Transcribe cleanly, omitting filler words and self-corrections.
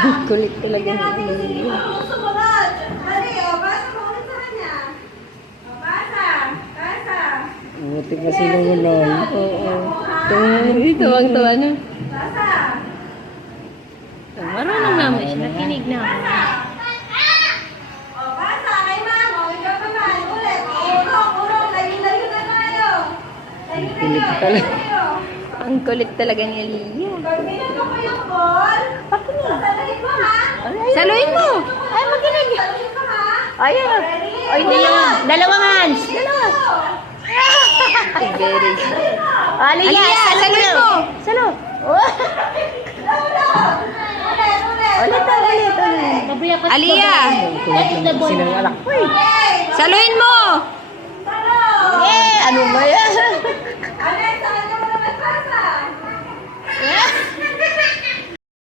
Kulit talaga ni Elia. Sumunod. Dali, o. Basa mo ulit sa kanya. O, basa. Basa. Buti pa sinunod. Oo. Ito, ang tawa na. Basa. Marunong naman siya. Nakinig na. O, basa. Kay ma'am. O, ikaw naman. Ulit. O, urong, urong. Layo-layo na tayo. Kulit talaga. Layo. Ang kulit talaga ni Elia. Pag binagay mo yung ball, sasaluhin mo, ha? Saluhin mo! Ay, makinig! Saluhin mo, ha? Ayan! Ay, dalawang hands! Dalawa! Ay, very good. Alia, saluhin mo! Salo! Ulit, ulit. Ulit! Alia! Okay. Saluhin mo! Salo. Eh, ano ba yan?